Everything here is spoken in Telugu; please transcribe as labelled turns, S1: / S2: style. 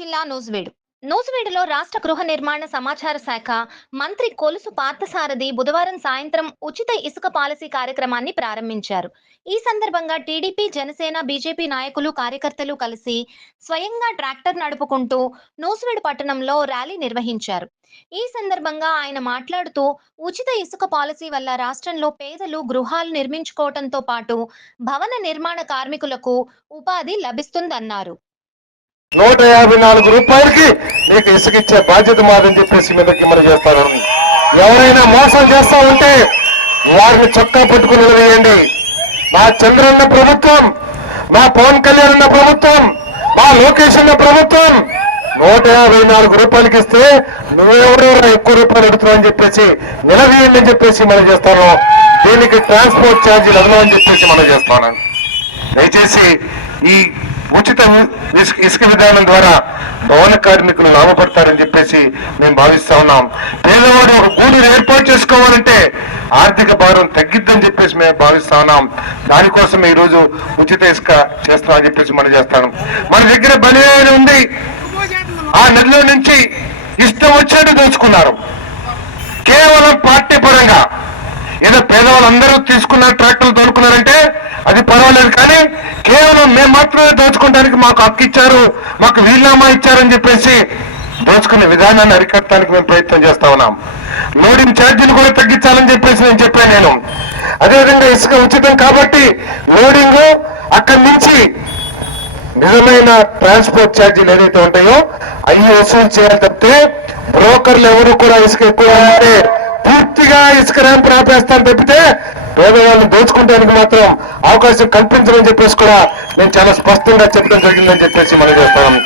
S1: జిల్లా నూజివీడు. నూజివీడులో రాష్ట్ర గృహ నిర్మాణ సమాచార శాఖ మంత్రి కొలుసు పార్థసారథి బుధవారం సాయంత్రం ఉచిత ఇసుక పాలసీ కార్యక్రమాన్ని ప్రారంభించారు. ఈ సందర్భంగా టీడీపీ జనసేన బీజేపీ నాయకులు కార్యకర్తలు కలిసి స్వయంగా ట్రాక్టర్ నడుపుకుంటూ నూజివీడు పట్టణంలో ర్యాలీ నిర్వహించారు. ఈ సందర్భంగా ఆయన మాట్లాడుతూ ఉచిత ఇసుక పాలసీ వల్ల రాష్ట్రంలో పేదలు గృహాలు నిర్మించుకోవడంతో పాటు భవన నిర్మాణ కార్మికులకు ఉపాధి లభిస్తుందన్నారు.
S2: నూట యాభై నాలుగు రూపాయలకి నీకు ఇసుకిచ్చే బాధ్యత మాదని చెప్పేసి మీదకి మనం చేస్తారు ఎవరైనా మోసం చేస్తా ఉంటే వారిని చొక్కా పట్టుకుని వేయండి మా చంద్రన్న ప్రభుత్వం మా పవన్ కళ్యాణ్ అన్న ప్రభుత్వం మా లోకేష్ అన్న ప్రభుత్వం నూట యాభై నాలుగు రూపాయలకి ఇస్తే నువ్వెవరెవరో ఎక్కువ రూపాయలు అడుగుతున్నావు అని చెప్పేసి నిలవేయండి అని చెప్పేసి మనం చేస్తాను. దీనికి ట్రాన్స్పోర్ట్ ఛార్జీలు అదనం చెప్పేసి మనం చేస్తాను. దయచేసి ఈ ఉచిత ఇసుక ఇసుక విధానం ద్వారా భవన కార్మికులు లాభపడతారని చెప్పేసి మేము భావిస్తా ఉన్నాం. పేదవాడు ఒక గూడిని ఏర్పాటు చేసుకోవాలంటే ఆర్థిక భారం తగ్గిద్దని చెప్పేసి మేము భావిస్తా ఉన్నాం. దానికోసం ఈ రోజు ఉచిత ఇసుక చేస్తామని చెప్పేసి మనం చేస్తాను. మన దగ్గర బలి ఉంది. ఆ నదిలో నుంచి ఇష్టం వచ్చేట్టు దోచుకున్నారు. కేవలం పార్టీ పరంగా ఏదో పేదవాళ్ళందరూ తీసుకున్నారు ట్రాక్టర్లు తోలుకున్నారంటే అది పర్వాలేదు కానీ కేవలం మేము మాత్రమే దోచుకోవడానికి మాకు హక్కు ఇచ్చారు మాకు వీలునామా ఇచ్చారని చెప్పేసి దోచుకునే విధానాన్ని అరికట్టడానికి మేము ప్రయత్నం చేస్తా ఉన్నాం. లోడింగ్ ఛార్జీలు కూడా తగ్గించాలని చెప్పేసి నేను చెప్పాను నేను. అదేవిధంగా ఇసుక ఉచితం కాబట్టి లోడింగ్ అక్కడి నుంచి నిజమైన ట్రాన్స్పోర్ట్ ఛార్జీలు ఏదైతే ఉంటాయో అవి వసూలు చేయాలి తప్పితే బ్రోకర్లు ఎవరు కూడా ఇసుక ఎక్కువ పూర్తిగా ఇసుక ర్యాంప్ ఆపేస్తాను తప్పితే పేదవాళ్ళని దోచుకుంటానికి మాత్రం అవకాశం కల్పించమని చెప్పేసి కూడా నేను చాలా స్పష్టంగా చెప్పడం జరిగిందని చెప్పేసి మనం చేస్తాను